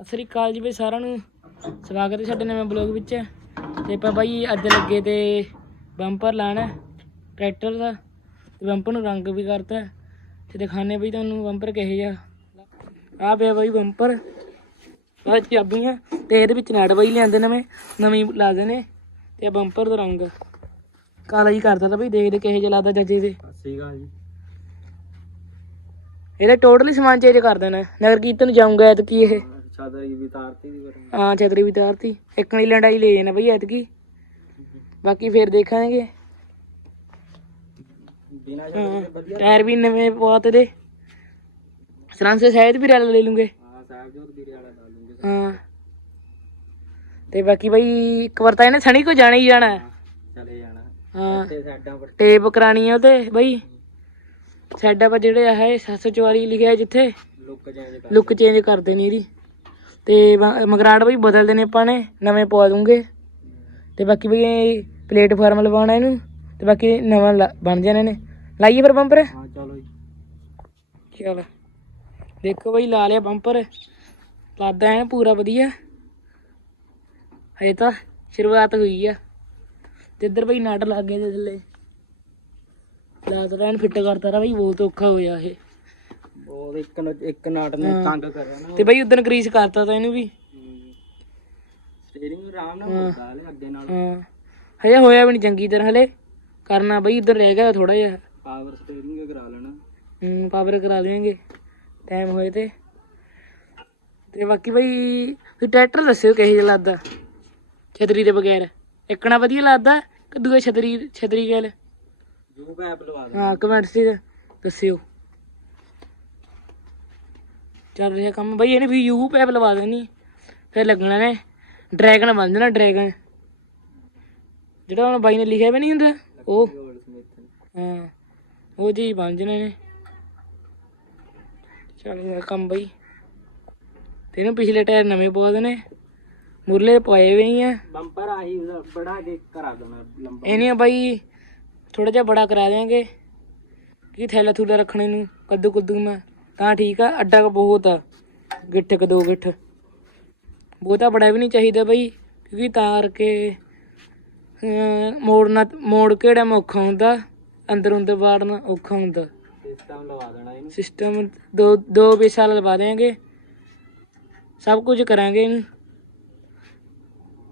ਸਤਿ ਸ੍ਰੀ ਅਕਾਲ ਜੀ ਬਈ ਸਾਰਿਆਂ ਨੂੰ। ਸਵਾਗਤ ਹੈ ਸਾਡੇ ਨਵੇਂ ਬਲੌਗ ਵਿੱਚ। ਤੇ ਆਪਾਂ ਬਾਈ ਅੱਜ ਲੱਗੇ ਤੇ ਬੰਪਰ ਲਾਣਾ ਟਰੈਕਟਰ ਦਾ। ਤੇ ਬੰਪਰ ਨੂੰ ਰੰਗ ਵੀ ਕਰਤਾ। ਤੇ ਦਿਖਾਣੇ ਬਈ ਤੁਹਾਨੂੰ ਬੰਪਰ ਕਿਹੋ ਜਿਹਾ। ਆ ਪਿਆ ਬਾਈ ਬੰਪਰ। ਆ। ਚਾਬੀਆਂ ਤੇ ਇਹਦੇ ਵਿੱਚ ਨਟ ਬਾਈ ਲਿਆਂਦੇ ਨਵੇਂ। ਨਵੀਂ ਲਾ ਦੇਣੇ। ਤੇ ਬੰਪਰ ਦਾ ਰੰਗ। ਕਾਲਾ ਹੀ ਕਰਤਾ ਤਾਂ ਬਈ। ਦੇਖਦੇ ਕਿਹੋ ਜਿਹਾ ਲੱਗਦਾ ਜੱਜੇ ਦੇ ਸੀਗਾ ਜੀ। ਇਹਦੇ ਟੋਟਲੀ ਸਮਾਨ ਚੇਂਜ ਕਰ ਦੇਣਾ। ਨਗਰ ਕੀਰਤਨ ਜਾਊਂਗਾ ਐਤਕੀ ਇਹ। ਚਾਦਰ ਵੀ ਤਾਰਤੀ ਦੀ ਫਿਰ। ਹਾਂ ਛਤਰੀ ਵੀ ਤਾਰਤੀ ਇੱਕ ਨਹੀਂ ਲੰਡਾਈ ਲੈ ਜਾਣਾ ਬਈ ਐਤਕੀ। ਬਾਕੀ ਫੇਰ ਦੇਖਾਂਗੇ। ਬਿਨਾ ਹਾਂ ਚਾਦਰ ਦੇ ਵਧੀਆ। ਟਾਇਰ ਵੀ ਨਵੇਂ ਪਵਾਤੇ ਦੇ। ਸਰਾਂਸੇ ਸ਼ਾਇਦ ਵੀ ਰੈਲ ਲੈ ਲੂੰਗੇ। ਹਾਂ ਸਾਹਿਬ ਜੋਤ ਵੀਰੇ ਵਾਲਾ ਲਾ ਲੂੰਗੇ। ਹਾਂ। ਤੇ ਬਾਕੀ ਬਈ ਇੱਕ ਵਾਰ ਤਾਂ ਇਹਨੇ ਸਣੀ ਕੋ ਜਾਣਾ ਹੀ ਜਾਣਾ। ਹੈ। ਚਲੇ ਜਾਣਾ। ਹਾਂ। ਤੇ ਸਾਡਾ ਪਰ ਟੇਪ ਕਰਾਣੀ ਆ ਉਹਤੇ ਬਈ। ਸਾਡਾ ਪਰ ਜਿਹੜੇ ਆ ਇਹ 744 ਲਿਖਿਆ ਜਿੱਥੇ। ਲੁੱਕ ਚੇਂਜ ਕਰ ਲੁੱਕ ਚੇਂਜ ਕਰ ਦੇਣੀ ਇਹਦੀ। ਤੇ ਮ- ਮਗਰਾਟ ਬਈ ਬਦਲ ਦੇਣੇ ਆਪਾਂ ਨੇ ਨਵੇਂ ਪਵਾ ਦੂੰਗੇ। ਤੇ ਬਾਕੀ ਬਈ ਪਲੇਟਫਾਰਮ ਲਵਾਉਣਾ ਇਹਨੂੰ ਤੇ ਬਾਕੀ ਨਵਾਂ ਬਣ ਜਾਣਾ ਨੇ। ਲਾਈਏ ਫਿਰ ਬੰਪਰ? ਹਾਂ ਚਲੋ ਜੀ ਚਲ। ਦੇਖੋ ਬਈ ਲਾ ਲਿਆ ਬੰਪਰ। ਲਾਦਾ ਐਨ ਪੂਰਾ ਵਧੀਆ। ਹਜੇ ਤਾਂ ਸ਼ੁਰੂਆਤ ਹੋਈ ਆ। ਤੇ ਇੱਧਰ ਬਈ ਨਟ ਲੱਗ ਗਏ ਤੇ ਥੱਲੇ। ਲਾਤਾ ਐਨ ਫਿੱਟ ਕਰਤਾ ਰਾ ਬਈ ਬਹੁਤ ਔਖਾ ਹੋਇਆ ਇਹ। ਬਹੁਤ ਇੱਕ ਨ- ਇੱਕ ਨਾਟ ਨੇ ਹਾਂ। ਤੰਗ ਕਰਿਆ ਨਾ ਤੇ ਬਈ ਉਦੋਂ ਗਰੀਸ ਕਰਤਾ ਤਾਂ ਇਹਨੂੰ ਵੀ। ਸਟੀਅਰਿੰਗ ਆਰਾਮ ਨਾਲ। ਹੁੰਦਾ ਹਲੇ ਅੱਗੇ ਨਾਲ। ਹਾਂ। ਹਜੇ ਹੋਇਆ ਵੀ ਨਹੀਂ ਚੰਗੀ ਤਰ੍ਹਾਂ ਹਲੇ। ਕਰਨਾ ਬਈ ਉਧਰ ਰਹਿ ਗਿਆ ਥੋੜਾ ਜਿਹਾ। ਪਾਵਰ ਸਟੀਅਰਿੰਗ ਕਰਾ ਲੈਣਾ। ਹੂੰ ਪਾਵਰ ਕਰਾ ਦੇਵਾਂਗੇ ਟਾਈਮ ਹੋਏ ਤੇ। ਤੇ ਬਾਕੀ ਬਈ ਤੁਸੀਂ ਟਰੈਕਟਰ ਦੱਸਿਓ ਕਿਹੋ ਜਿਹਾ ਲੱਗਦਾ? ਛਤਰੀ ਦੇ ਬਗੈਰ। ਇੱਕਣਾ ਵਧੀਆ ਲੱਗਦਾ ਕਿ ਦੂਏ ਛਤਰੀ ਛਤਰੀ ਗੈਲ ਜੂ ਪੈਪ ਲਵਾ ਦੇ। ਹਾਂ ਕਮੈਂਟਸ 'ਚ ਦੱਸਿਓ। ਚੱਲ ਰਿਹਾ ਕੰਮ। ਬਈ ਇਹਨੇ ਵੀ ਯੂ ਪੈਪ ਲਵਾ ਦੇਣੀ। ਫਿਰ ਲੱਗਣਾ ਨੇ ਡਰੈਗਨ ਬਣ ਜਾਣਾ ਡਰੈਗਨ। ਜਿਹੜਾ ਹੁਣ ਬਾਈ ਨੇ ਲਿਖਿਆ ਵੀ ਨਹੀਂ ਹੁੰਦਾ ਉਹ ਹਾਂ ਉਹ ਜੀ ਬਣ ਜਾਣੇ ਨੇ। ਚੱਲ ਰਿਹਾ ਕੰਮ ਬਈ। ਤੇ ਇਹਨੂੰ ਪਿਛਲੇ ਟਾਇਰ ਨਵੇਂ ਪਵਾ ਦੇਣੇ। ਮੁਰਲੇ ਪਵਾਏ ਵੀ ਨਹੀਂ ਆ। ਬੰਪਰ ਆਹੀ ਉਹਦਾ ਬੜਾ ਕੇ ਕਰਾ ਦੇਣਾ ਲੰਬਾ। ਇਹਨੇ ਬਾਈ ਥੋੜਾ ਜਿਹਾ ਬੜਾ ਕਰਾ ਦੇਾਂਗੇ ਕਿ ਥੈਲਾ ਥੂਲਾ ਰੱਖਣੇ ਨੂੰ ਕੱਦੂ ਕੁੱਦੂ ਮੈਂ। ਤਾਂ ਠੀਕ ਆ ਅੱਡਾ ਕੁ ਬਹੁਤ ਆ। ਗਿੱਠ ਕ ਦੋ ਗਿੱਠ। ਬਹੁਤਾ ਬੜਾ ਵੀ ਨਹੀਂ ਚਾਹੀਦਾ ਬਈ ਕਿਉਂਕਿ ਤਾਂ ਕਰਕੇ ਅਮ, ਮੋੜਨਾ ਮੋੜ ਕਿਹੜਾ ਔਖਾ ਹੁੰਦਾ ਅੰਦਰ ਅੰਦਰ ਵਾੜਨਾ ਔਖਾ ਹੁੰਦਾ। ਸਿਸਟਮ ਲਵਾ ਦੇਣਾ ਇਹਨੂੰ। ਸਿਸਟਮ ਦੋ ਦੋ ਪੀਸਾਂ ਲਵਾ ਦੇਾਂਗੇ ਸਭ ਕੁਝ ਕਰਾਂਗੇ ਇਹਨੂੰ।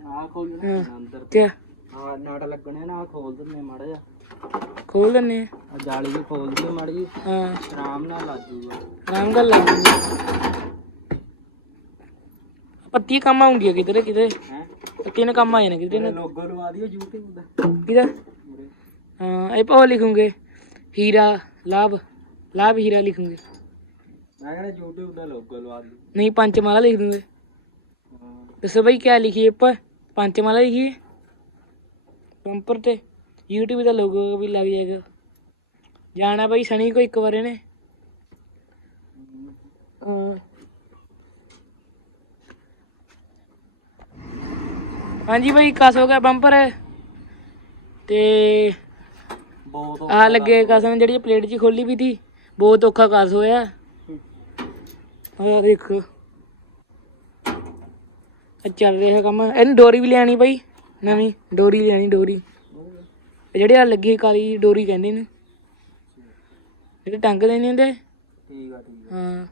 ਆਹ ਖੋਲਣਾ। ਅੰਦਰ। ਤੇ ਆ ਨਾਟ ਲੱਗਣੇ ਨਾ ਖੋਲ ਦਿੰਨੇ ਮਾੜਾ ਜਿਹਾ। ਖੋਲ ਲੈਨੇ ਆ। ਜਾਲੀ ਵੀ ਖੋਲ ਦਿਓ ਮਾੜੀ ਜੀ ਹਾਂ। ਆਰਾਮ ਨਾਲ ਲੱਗ ਜੂਗਾ। ਆਰਾਮ ਨਾਲ ਲੱਗ ਜੂਗੀ। ਪੱਤੀ ਕੰਮ ਆਉਂਦੀ ਆ ਕਿਧਰੇ ਕਿਧਰੇ? ਹੈ? ਪੱਤੀ ਨੇ ਕੰਮ ਆ ਜਾਣਾ ਕਿਧਰੇ ਨਾ ਲੋਗੋ ਲਵਾ ਦਿਓ YouTube ਦਾ ਉਰੇ। ਹਾਂ ਇਹ ਪਾ ਲਿਖੂਗੇ। ਹੀਰਾ ਲਾਭ। ਲਾਭ ਹੀਰਾ ਲਿਖੂਗੇ। ਮੈਂ ਕਹਿੰਦਾ YouTube ਦਾ ਲੋਗੋ ਲਵਾ ਦਿਓ। ਨਹੀਂ ਪੰਚਮਾਲਾ ਲਿਖ ਦੂੰਗੇ ਹਾਂ। ਦੱਸੋ ਬਈ ਕਿਆ ਲਿਖੀਏ ਆਪਾਂ? ਪੰਚਮਾਲਾ ਲਿਖੀਏ? ਪੰਪਰ ਤੇ। YouTube ਦਾ ਲੋਗੋ ਵੀ ਲੱਗ ਜਾਏਗਾ। ਜਾਣਾ ਬਈ ਸਣੀ ਕੋ ਇੱਕ ਵਾਰ ਨੇ ਹਾਂ। ਹਾਂਜੀ ਬਈ ਕਸ ਹੋ ਗਿਆ ਬੰਪਰ ਤੇ ਬਹੁਤ ਆ ਲੱਗੇ ਕਸਮ ਜਿਹੜੀ ਪਲੇਟ ਜੀ ਖੋਲੀ ਵੀ ਸੀ ਬਹੁਤ ਔਖਾ ਕਸ ਹੋਇਆ। ਆ ਦੇਖੋ। ਚੱਲ ਰਿਹਾ ਕੰਮ। ਇਹਨੂੰ ਡੋਰੀ ਵੀ ਲਿਆਣੀ ਬਈ ਨਵੀਂ। ਡੋਰੀ ਲਿਆਣੀ ਡੋਰੀ। ਜਿਹੜੇ ਆ ਲੱਗੀ ਕਾਲੀ ਡੋਰੀ ਕਹਿੰਦੇ ਨੇ। ਜਿਹੜੇ ਟੰਗਦੇ ਨਹੀਂ ਹੁੰਦੇ? ਠੀਕ ਆ ਠੀਕ ਹਾਂ।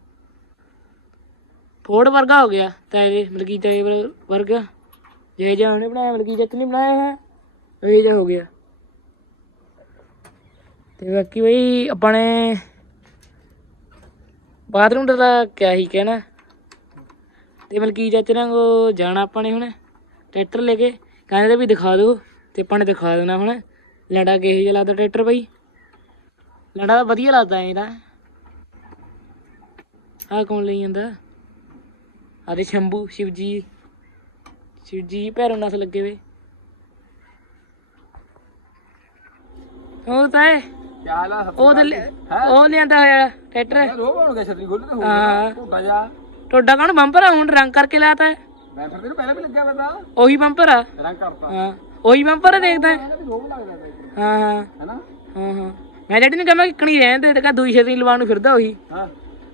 ਫੋਰਡ ਵਰਗਾ ਹੋ ਗਿਆ ਤਾਏ ਮਲਕੀ ਤਾਏ ਵਰ- ਵਰਗਾ। ਜੇ ਜਿਹਾ ਉਹਨੇ ਬਣਾਇਆ ਮਲਕੀ ਜੱਤ ਨਹੀਂ ਬਣਾਇਆ ਹੈ ਉਹ ਜਿਹਾ ਹੋ ਗਿਆ। ਤੇ ਬਾਕੀ ਬਈ ਆਪਣੇ ਬਾਥਰੂਮ ਦਾ ਕਿਆ ਹੀ ਕਹਿਣਾ। ਤੇ ਮਲਕੀ ਚਾਚੇ ਨਾਲ ਕੋ ਜਾਣਾ ਆਪਾਂ ਨੇ ਹੁਣ ਟਰੈਕਟਰ ਲੈ ਕੇ। ਕਹਿੰਦੇ ਵੀ ਦਿਖਾ ਦਿਓ ਤੇ ਆਪਾਂ ਨੇ ਦਿਖਾ ਦੇਣਾ ਹੁਣ। ਲੜਾ ਕਿਹੋ ਜਿਹਾ ਲੱਗਦਾ ਟਰੈਕਟਰ ਬਈ? ਲੜਾ ਤਾਂ ਵਧੀਆ ਲੱਗਦਾ ਇਹਦਾ ਆ ਕੌਣ ਲਈ ਜਾਂਦਾ? ਆ ਤੇ ਸ਼ੰਭੂ ਸ਼ਿਵਜੀ। ਸ਼ਿਵਜੀ ਭੈਰੋ ਨਸ ਲੱਗੇ ਵੇ। ਉਹ ਤਾਂ ਹੈ ਚਾਲ ਆ ਉਹ ਤਾਂ ਲਿ- ਉਹ ਲਿਆਂਦਾ ਹੋਇਆ ਟਰੈਕਟਰ। ਰੋ ਪਾਉਣਗੇ ਛਤਰੀ ਖੋਲ ਤੇ ਹਾਂ। ਟੋਟਾ ਜਾ। ਤੁਹਾਡਾ ਕੌਣ? ਬੰਪਰ ਆ ਹੁਣ ਰੰਗ ਕਰਕੇ ਲਾਤਾ ਹੈ। ਮੈਂ ਫਿਰ ਤੈਨੂੰ ਪਹਿਲਾਂ ਵੀ ਲੱਗਿਆ ਪਤਾ ਉਹੀ ਬੰਪਰ ਆ। ਰੰਗ ਕਰਤਾ। ਹਾਂ। ਉਹੀ ਬੰਪਰ ਦੇਖਦਾ। ਹੈ। ਪਹਿਲਾਂ ਵੀ ਰੋਬ ਲੱਗਦਾ ਤਾ ਹਾਂ ਹਾਂ। ਹੈਨਾ? ਹਾਂ ਹਾਂ। ਮੈਂ ਡੈਡੀ ਨੂੰ ਕਹਾਂ ਮੈਂ ਕਿਕਣੀ ਰਹਿਣ ਦੇ ਤੇ ਕਾ ਦੂਈ ਛੇਤੀ ਲਵਾਉਣ ਨੂੰ ਫਿਰਦਾ ਉਹੀ। ਹਾਂ।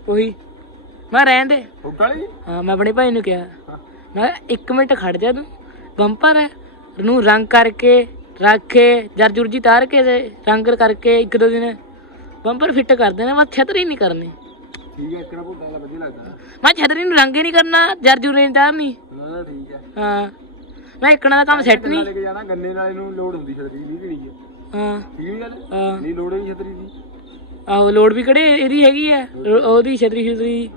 ਉਹੀ। ਮੈਂ ਰਹਿਣ ਦੇ। ਹਾਂ ਮੈਂ ਆਪਣੇ ਭਾਈ ਨੂੰ ਕਿਹਾ। ਮੈਂ ਇੱਕ ਮਿੰਟ ਖੜ ਜਾ ਤੂੰ। ਬੰਪਰ ਹੈ। ਨੂੰ ਰੰਗ ਕਰਕੇ ਰੱਖੇ ਜਰਜੁਰ ਜੀ ਤਾਰ ਕੇ ਤੇ ਰੰਗ ਕਰਕੇ ਇੱਕ ਦੋ ਦਿਨ। ਬੰਪਰ ਫਿੱਟ ਕਰ ਦੇਣਾ ਮੈਂ ਛਤਰੀ ਨਹੀਂ ਕਰਨੀ। ਠੀਕ ਹੈ ਇੱਕ ਨਾ ਭੁੱਡਾ ਦਾ ਵਧੀਆ ਲੱਗਦਾ। ਮੈਂ ਛਤਰੀ ਨੂੰ ਰੰਗ ਹੀ ਨਹੀਂ ਕਰਨਾ ਜਰਜੁਰ ਨਹੀਂ ਤਾਰਨੀ। ਠੀਕ ਹੈ। ਹਾਂ। ਮੈਂ ਇੱਕਣਾ ਦਾ ਕੰਮ ਸੈੱਟ ਨਹੀਂ। ਲੈ ਕੇ ਜਾਣਾ ਗੰਨੇ ਨਾਲੇ ਨੂੰ ਲੋਡ ਹੁੰਦੀ ਛਤਰੀ ਨਹੀਂ ਹਾਂ। ਠੀਕ ਗੱਲ ਹਾਂ? ਨਹੀਂ ਲੋੜ ਨਹੀਂ ਛਤਰੀ ਦੀ? ਆਹੋ ਲੋਡ ਵੀ ਕਿਹੜੇ ਇਹਦੀ ਹੈਗੀ ਆ ਉਹ- ਉਹਦੀ ਛਤਰੀ ਛਤਰੀ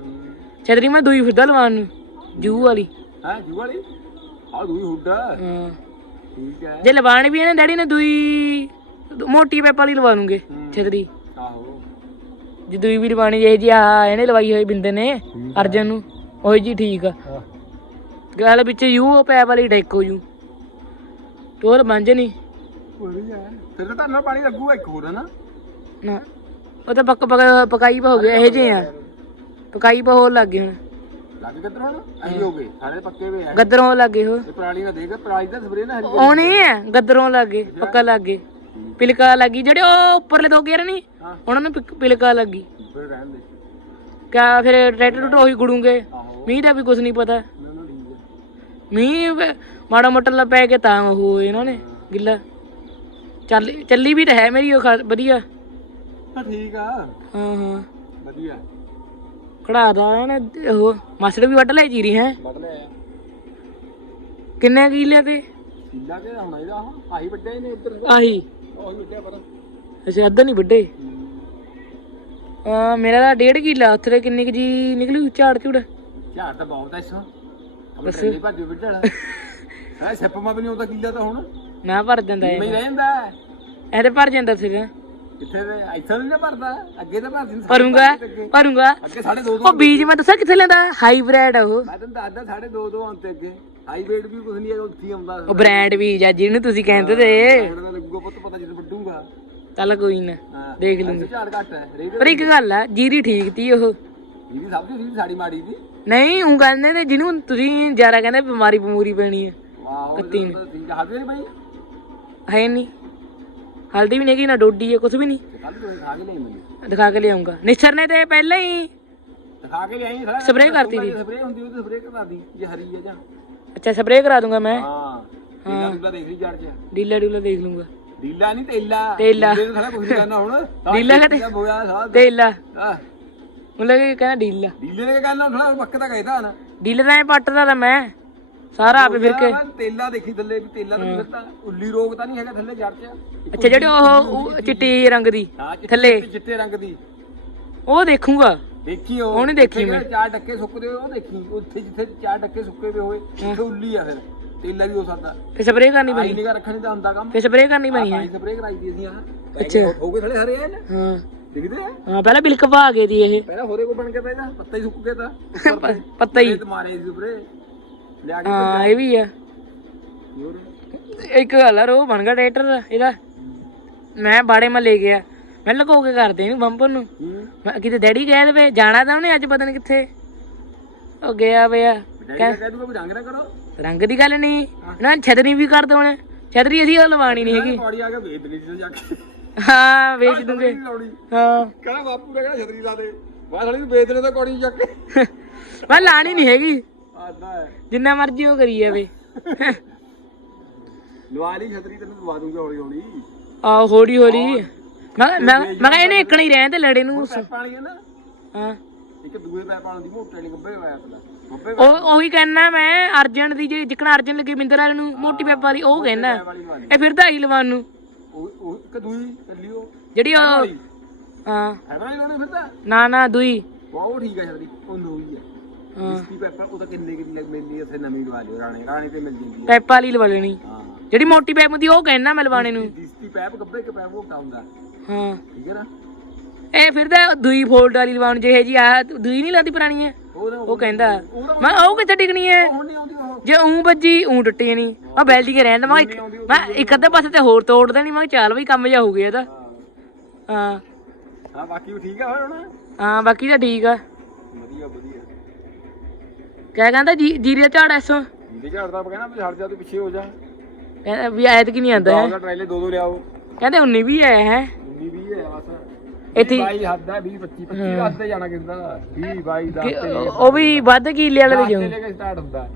ਛਤਰੀ ਮੈਂ ਦੂਈ ਫਿਰਦਾ ਲਵਾਉਣ ਨੂੰ ਜੂ ਵਾਲੀ। ਹਾਂ ਜੂ ਵਾਲੀ? ਆ ਦੂਈ ਹੁੱਡ ਆ। ਹਾਂ। ਠੀਕ ਹੈ। ਜੇ ਲਵਾਣੀ ਵੀ ਹੈ ਨਾ ਡੈਡੀ ਨੇ ਦੂਈ ਮੋਟੀ ਪੈਪ ਵਾਲੀ ਲਵਾ ਲੂੰਗੇ। ਛਤਰੀ। ਆਹੋ। ਜੇ ਦੂਈ ਵੀ ਲਵਾਣੀ ਜੇ ਜੀ ਆ ਇਹਨੇ ਲਵਾਈ ਹੋਈ ਬਿੰਦੇ ਨੇ ਅਰਜਨ ਨੂੰ। ਉਹੀ ਜੀ ਠੀਕ ਆ। ਗੱਲ ਵਿੱਚ ਯੂ ਉਹ ਪੈਪ ਵਾਲੀ ਡੈਕੋ ਜੂ ਟੋਰ ਬੰਜ ਨਹੀਂ। ਵਧੀਆ ਹੈ। ਫਿਰ ਤਾਂ ਤੁਹਾਨੂੰ ਪਾਣੀ ਲੱਗੂਗਾ ਇੱਕ ਹੋਰ ਹੈ ਨਾ। ਉਹ ਤਾਂ ਪੱਕ ਪੱਕ- ਪਕਾਈ ਪਾ ਹੋ ਗਿਆ ਇਹ ਜੇ ਆ। ਪਕਾਈ ਪਾ ਹੋਰ ਲੱਗ ਗਏ ਹੁਣ। ਲੱਗ ਕਿੱਧਰ ਹੁਣ ਅਸੀਂ ਹੋ ਗਏ। ਸਾਰੇ ਪੱਕੇ ਵੇ ਆ। ਗੱਦਰੋਂ ਲੱਗ ਗਏ ਹੋ ਇਹ ਪਰਾਲੀ ਨਾ ਦੇਖ ਪਰਾਲੀ ਦਾ ਸਪਰੇ ਨਾ ਹਰੀ ਉਹਨੇ ਆ। ਗੱਦਰੋਂ ਲੱਗ ਗਏ ਪੱਕਾ ਲੱਗ ਗਏ। ਪਿਲਕਾ ਲੱਗੀ ਜਿਹੜੇ ਉਹ ਉੱਪਰਲੇ ਦੋ ਗੇਰ ਨਹੀਂ ਹਾਂ। ਉਹਨਾਂ ਨੂੰ ਪਿਕ- ਪਿਲਕਾ ਲੱਗੀ ਫਿਰ ਰਹਿਣ ਦੇ। ਕਿਆ ਫਿਰ ਟਰੈਕਟਰ ਟੂਟਰ ਉਹੀ ਗੁੜੂਗੇ। ਮੀਂਹ ਦਾ ਵੀ ਕੁਝ ਨਹੀਂ ਪਤਾ। ਨਾ ਨਾ ਠੀਕ ਹੈ ਮੀਂਹ ਵ- ਮਾੜਾ ਮੋਟਾ ਲਾ ਪੈ ਕੇ ਤਾਂ ਉਹ ਇਹਨਾਂ ਨੇ ਗਿੱਲਾ। ਚੱਲ ਚੱਲੀ ਵੀ ਤਾਂ ਹੈ ਮੇਰੀ ਉਹ ਖਾ- ਵਧੀਆ। ਹਾਂ ਠੀਕ ਆ। ਹਾਂ ਹਾਂ। ਵਧੀਆ। ਕਢਾ ਦਾ ਨਾ ਉਹ ਮਸੜ ਵੀ ਵੱਢ ਲੈ ਜੀਰੀ ਹੈ? ਵੱਢ ਲਿਆ। ਕਿੰਨੇ ਕਿੱਲੇ ਤੇ? ਕਿੱਲਾ ਕੇ ਹੋਣਾ ਇਹਦਾ ਆਹ ਆਹੀ ਵੱਡੇ ਹੀ ਨੇ ਇੱਧਰ। ਆਹੀ। ਉਹੀ ਵੱਡਿਆ ਪਰ। ਅੱਛਾ ਅੱਧਾ ਨਹੀਂ ਵੱਡੇ ਆ ਮੇਰਾ ਤਾਂ ਡੇਢ ਕਿੱਲਾ ਉੱਥੇ ਤੇ ਕਿੰਨੀ ਕੁ ਜੀ ਨਿਕਲੂ ਝਾੜ ਝੂੜ? ਝਾੜ ਤਾਂ ਬਹੁਤ ਐ ਇਸਾ ਬਸ। ਟ੍ਰੇਲੇ ਭੱਜੋ ਵਿੱਢਣਾ। ਹੈ ਸੱਪ ਮਾ ਵੀ ਨਹੀਂ ਆਉਂਦਾ ਕਿੱਲਾ ਤਾਂ ਹੁਣ। ਨਾ ਭਰ ਜਾਂਦਾ ਮੈਂ ਇਹ। ਰਹਿੰਦਾ ਇਹ ਤੇ ਭਰ ਜਾਂਦਾ ਸੀ ਕਿੱਥੇ ਦੇ ਇੱਥੇ ਨਹੀਂ ਭਰਦਾ। ਅੱਗੇ ਤਾਂ ਭਰ ਦਿੰਦਾ ਭਰੂੰਗਾ ਭਰੂੰਗਾ। ਅੱਗੇ ਸਾਡੇ ਦੋ ਦੋ ਉਹ ਬੀਜ ਮੈਂ ਦੱਸਾਂ ਕਿੱਥੇ ਲੈਂਦਾ? ਹਾਈਬ੍ਰਿਡ ਉਹ। ਮੈਂ ਤੈਨੂੰ ਦੱਸਦਾ ਸਾਡੇ ਦੋ ਦੋ ਆਉਂਦੇ ਅੱਗੇ। ਹਾਈ ਵੇਟ ਵੀ ਕੁਝ ਨਹੀਂ ਹੈ ਉੱਥੇ ਆਉਂਦਾ। ਉਹ ਬ੍ਰਾਂਡ ਬੀਜ ਆ ਜਿਹਨੂੰ ਤੁਸੀਂ ਕਹਿੰਦੇ ਤੇ। ਹੁਣ ਦਾ ਲੱਗੂਗਾ ਪੁੱਤ ਪਤਾ ਜਦੋਂ ਵੱਡੂਗਾ ਚੱਲ ਕੋਈ ਨਾ ਦੇਖ ਲੂੰਗੇ। ਇੱਥੇ ਝਾੜ ਘੱਟ ਹੈ। ਰੇਟ ਪਰ ਇੱਕ ਗੱਲ ਆ ਜੀਰੀ ਠੀਕ ਤੀ ਉਹ। ਇਹਦੀ ਸਭ ਤੋਂ ਸੀ ਸਾਡੀ ਮਾੜੀ ਦੀ ਨਹੀਂ ਉਹ ਕਹਿੰਦੇ ਨੇ ਜਿਹਨੂੰ ਤੁਸੀਂ ਜ਼ਿਆਦਾ ਕਹਿੰਦੇ ਬਿਮਾਰੀ ਬਮੂਰੀ ਪੈਣੀ ਹੈ ਕੱਤੀ ਠੀਕ ਹੈ ਨਹੀਂ ਹਲਦੀ ਵੀ ਨਹੀਂ ਹੈਗੀ ਨਾ ਡੋਡੀ ਹੈ ਕੁਝ ਵੀ ਨਹੀਂ ਕੱਲ ਤੋਂ ਖਾ ਕੇ ਲਈ ਮੈਨੂੰ। ਦਿਖਾ ਕੇ ਲਿਆਉਂਗਾ ਨਿਸਰ ਨੇ ਤੇ ਪਹਿਲਾਂ ਹੀ ਦਿਖਾ ਕੇ ਲਿਆਈ ਸਾਰਾ। Spray ਕਰਤੀ ਸੀ। ਸਪਰੇ ਹੁੰਦੀ ਉਹ ਤੇ ਸਪਰੇ ਕਰਵਾ ਦੀ ਜੇ ਹਰੀ ਹੈ ਜਾਂ। ਅੱਛਾ ਸਪਰੇਅ ਕਰਾ ਦੂੰਗਾ ਮੈਂ। ਹਾਂ ਡੀਲਾ ਡੀਲਾ ਦੇਖ ਲਈ ਜੜ ਚ। ਡੀਲਾ ਡੂਲਾ ਦੇਖ ਲੂੰਗਾ। ਡੀਲਾ ਨਹੀਂ ਤੇਲਾ। ਤੇਲਾ। ਡੀਲੇ ਨੂੰ ਕੁਝ ਕਰਨਾ ਹੁਣ। ਡੀਲਾ ਕਿਤੇ? ਬੋਇਆ ਸਾਹ ਤੇਲਾ। ਹਾਂ ਮਤਲਬ ਕਿ ਕਹਿੰਦਾ ਡੀਲਾ। ਡੀਲੇ ਨੇ ਕਹਿੰਦਾ ਥੋੜਾ ਬੱਕ ਤਾਂ ਕਹਿਦਾ ਨਾ। ਡੀਲੇ ਤਾਂ ਐ ਪੱਟਦਾ ਤਾਂ ਮੈਂ। ਸਾਰਾ ਆਪੇ ਫਿਰ ਕੇ। ਤੇਲਾ ਦੇਖੀ ਥੱਲੇ ਵੀ ਤੇਲਾ ਤਾਂ ਨਹੀਂ ਫਿਰਦਾ ਉੱਲੀ ਰੋਗ ਤਾਂ ਨਹੀਂ ਹੈਗਾ ਥੱਲੇ ਜੜ ਚ। ਅੱਛਾ ਜਿਹੜੇ ਉਹ ਚਿੱਟੀ ਰੰਗ ਦੀ ਥੱਲੇ। ਚਿੱਟੇ ਰੰਗ ਦੀ। ਉਹ ਦੇਖੂਗਾ। ਦੇਖੀ ਉਹ। ਉਹ ਨੀ ਦੇਖੀ ਮੈਂ। ਚਾਰ ਡੱਕੇ ਸੁੱਕਦੇ ਹੋਏ ਉਹ ਦੇਖੀ। ਉੱਥੇ ਜਿੱਥੇ ਚਾਰ ਡੱਕੇ ਸੁੱਕੇ ਵੇ ਹੋਏ ਉੱਥੇ ਉੱਲੀ ਆ ਫਿਰ। ਤੇਲਾ ਵੀ ਹੋ ਸਕਦਾ ਫਿਰ ਸਪਰੇਅ ਕਰਨੀ ਪੈਣੀ। ਨਿਗਾ ਰੱਖਣੀ ਤਾਂ ਹੁੰਦਾ ਕੰਮ। ਫਿਰ ਸਪਰੇਅ ਕਰਨੀ ਪੈਣੀ ਹੈ। ਸਪਰੇਅ ਕਰਾਈ ਦੀ ਅਸੀਂ ਆ ਅੱਛਾ। ਹੋ ਗਏ ਥਲੇ ਹਰੇ ਆ ਨਾ ਹਾਂ। ਦਿਖਦੇ ਹਾਂ ਪਹਿਲਾਂ ਬਿਲਕ ਪਾ ਗਏ ਦੀ ਇਹ। ਪਹਿਲਾਂ ਹੋਰੇ ਕੋ ਬਣ ਕੇ ਇਹਦਾ ਪੱਤਾ ਹੀ ਸੁੱਕ ਗਿਆ ਤਾਂ। ਪੱਤਾ ਹੀ। ਤੇ ਮਾਰੇ ਸੀ ਸਪਰੇਅ ਹਾਂ ਇਹ ਵੀ ਆ। ਇੱਕ ਗੱਲ ਆ ਰੋ ਬਣ ਗਿਆ ਟਰੈਕਟਰ ਦਾ ਇਹਦਾ। ਮੈਂ ਬਾੜੇ ਮੈਂ ਲੈ ਗਿਆ। ਮੈਂ ਲੁਕੋ ਕੇ ਕਰਦੇ ਇਹਨੂੰ ਬੰਪਰ ਨੂੰ। ਮੈਂ ਕਿਤੇ ਡੈਡੀ ਗਏ ਵੇ ਜਾਣਾ ਤਾਂ ਉਹਨੇ ਅੱਜ ਪਤਾ ਨਹੀਂ ਕਿੱਥੇ। ਉਹ ਗਿਆ ਵੇ ਆ। ਕਹਿ ਦੂਗਾ ਵੀ ਰੰਗ ਨਾ ਕਰੋ। ਰੰਗ ਦੀ ਗੱਲ ਨਹੀਂ। ਨਾ ਛਤਰੀ ਵੀ ਕਰ ਦੋ ਹੁਣ ਛਤਰੀ ਅਸੀਂ ਉਹ ਲਵਾਣੀ ਨਹੀਂ ਹੈਗੀ। ਪੌੜੀ ਆ ਕੇ ਵੇਚ ਦੇ ਜਿੱਥੇ ਜਾ ਕੇ। ਹਾਂ ਵੇਚ ਦੂੰਗੇ। ਹਾਂ। ਕਹਿੰਦਾ ਬਾਪੂ ਨੇ ਕਹਿੰਦਾ ਛਤਰੀ ਲਾ ਦੇ। ਬਾਹਰ ਵਾਲੀ ਨੂੰ ਵੇਚ ਦੇਣੇ ਤਾਂ ਕੌੜੀ ਚੱਕ ਮੈਂ ਲਾਣੀ ਨਹੀਂ ਹੈਗੀ। ਆਦਾ ਹੈ। ਜਿੰਨਾ ਮਰਜ਼ੀ ਉਹ ਕਰੀ ਜਾਵੇ। ਲਵਾ ਲਈ ਛਤਰੀ ਤੈਨੂੰ ਦਵਾ ਦੂੰਗਾ ਹੌਲੀ ਹੌਲੀ। ਆ ਹੌਲੀ ਹੌਲੀ। ਮੈਂ ਮੈਂ ਮੈਂ ਕਿਹਾ ਇਹਨੇ ਇੱਕਣ ਰਹਿਣ ਤੇ ਲੜੇ ਨੂੰ। ਪੈਪ ਵਾਲੀ ਹੈ ਨਾ। ਹਾਂ। ਇੱਕ ਦੂਏ ਪੈਪ ਵਾਲੀ ਦੀ ਮੋਟੇ ਵਾਲੀ ਗੱਬੇ ਪਲਾ ਗੱਬੇ ਉਹ ਉਹੀ ਕਹਿਣਾ ਮੈਂ ਅਰਜਨ ਦੀ ਜੇ ਜਿੱਕਣ ਅਰਜਨ ਲੱਗੇ ਬਿੰਦਰ ਵਾਲੇ ਨੂੰ ਮੋਟੀ ਪੈਪ ਵਾਲੀ ਉਹ ਕਹਿਣਾ ਇਹ ਫਿਰਦਾ ਹੀ ਲਵਾਨ ਨੂੰ। ਉਹ ਉਹ ਇੱਕ ਦੂਈ ਚੱਲੀ ਉਹ। ਜਿਹੜੀ ਉਹ ਹਾਂ। ਹੈ ਨਾ ਇਹਨਾਂ ਨੇ ਫਿਰਦਾ ਨਾ ਨਾ ਦੂਈ। ਉਹ ਠੀਕ ਹੈ ਛਤਰੀ ਉਹ ਲੋਈ ਹੈ ਹਾਂ। ਇਸਕੀ ਪੈਪ ਉਹ ਤਾਂ ਕਿੰਨੇ ਕਿੰਨੇ ਮਿਲਦੀ ਉੱਥੇ ਨਵੀਂ ਲਵਾ ਲਿਓ ਰਾਣੇ ਰਾਣੇ ਤੇ ਮਿਲ ਜਾਂਦੀ ਹੈ ਪੈਪ ਵਾਲੀ ਲਵਾ ਲੈਣੀ। ਹਾਂ। ਜਿਹੜੀ ਮੋਟੀ ਪੈਪ ਹੁੰਦੀ ਉਹ ਕਹਿਣਾ ਮੈਂ ਲਵਾਣੇ ਨੂੰ। ਇਸਕੀ ਪੈਪ ਗੱਬੇ ਕੇ ਪੈਪ ਉਹ ਹੁੰਦਾ। ਹਾਂ। ਠੀਕ ਹੈ ਨਾ? ਇਹ ਫਿਰਦਾ ਦੂਈ ਫੋਲਡ ਵਾਲੀ ਲਵਾਉਣ ਜਿਹੇ ਜੀ ਆ ਦੂਈ ਨਹੀਂ ਲਾਦੀ ਪੁਰਾਣੀ ਹੈ ਉਹ ਨਾ ਉਹ ਕਹਿੰਦਾ ਉਹਦਾ ਮੈਂ ਉਹ ਕਿੱਥੇ ਟਿਕਣੀ ਹੈ? ਹੁਣ ਨਹੀਂ ਆਉਂਦੀ ਉਹ ਜੇ ਉਂ ਵੱਜੀ ਉਂ ਟੁੱਟੀ ਨਹੀਂ ਮੈਂ ਬੈਲਟੀ ਕੇ ਰਹਿਣ ਦਵਾਂ ਇੱਕ ਮੈਂ ਇੱਕ ਅੱਧੇ ਪਾਸੇ ਤੇ ਹੋਰ ਤੋੜ ਦੇਣੀ ਮੈਂ ਚੱਲ ਵੀ ਕੰਮ ਜਾ ਹੋ ਗਿਆ ਇਹਦਾ। ਹਾਂ। ਹਾਂ। ਬਾਕੀ ਉਹ ਠੀਕ ਆ ਹੁਣ? ਹਾਂ ਬਾਕੀ ਤਾਂ ਠੀਕ ਆ। ਵਧੀਆ ਵਧੀਆ। ਕਿਆ ਕਹਿੰਦਾ? ਜੀ ਜੀਰੇ ਦਾ ਝਾੜ ਐਸੋ ਜਿਹਦੇ ਝਾੜਦਾ ਕਹਿੰਦਾ ਵੀ ਹਟ ਜਾ ਤੂੰ ਪਿੱਛੇ ਹੋ ਜਾ। ਕਹਿੰਦਾ ਵੀ ਐਤ ਕੀ ਨਹੀਂ ਆਂਦਾ ਹੈ। ਉਹਦਾ ਟ੍ਰੇਲੇ ਦੋ ਦੋ ਲਿਆਓ। ਕਹਿੰਦੇ 19 ਵੀ ਆਇਆ ਹੈ। 19 20 ਹੈ ਬਸ। ਇੱਥੇ ਬਾਈ ਹੱਦ ਹੈ 20 25 25 ਹੱਦ ਤੇ ਜਾਣਾ ਕਿੰਦਾ 20 22 10 ਕਿ- ਤੇ ਲੈ ਉਹ ਵੀ ਵੱਧ ਕੀਲੇ ਵਾਲੇ ਦੇ ਜਾਉ ਲੈ ਕੇ ਸਟਾਰਟ ਹੁੰਦਾ।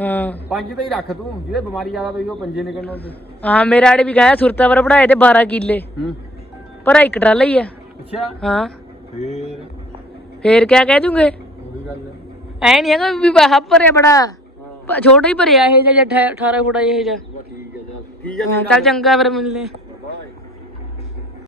ਹਾਂ। ਪੰਜ ਤੇ ਹੀ ਰੱਖ ਤੂੰ ਜਿਹਦੇ ਬਿਮਾਰੀ ਜ਼ਿਆਦਾ ਪਈ ਉਹ ਪੰਜੇ ਨਿਕਲਣ ਹੁੰਦੇ ਹਾਂ ਮੇਰੇ ਆੜੇ ਵੀ ਗਏ ਸੁਰਤਾ ਪਰ ਪੜਾਏ ਤੇ 12 ਕਿੱਲੇ। ਹੂੰ। ਪਰ ਇੱਕ ਟਰਾਲਾ ਹੀ ਆ। ਅੱਛਾ। ਹਾਂ। ਫੇਰ? ਫੇਰ ਕਿਆ ਕਹਿ ਦੂੰਗੇ? ਉਹੀ ਗੱਲ ਹੈ। ਐ ਨਹੀਂ ਹੈਗਾ ਵੀ ਬਾਹ ਭਰਿਆ ਬੜਾ। ਪ- ਛੋਟਾ ਹੀ ਭਰਿਆ ਇਹ ਜਿਹਾ 18 ਫੁੱਟਾ ਇਹ ਜਿਹਾ। ਠੀਕ ਹੈ ਚੱਲ ਚੰਗਾ ਫਿਰ ਮਿਲਨੇ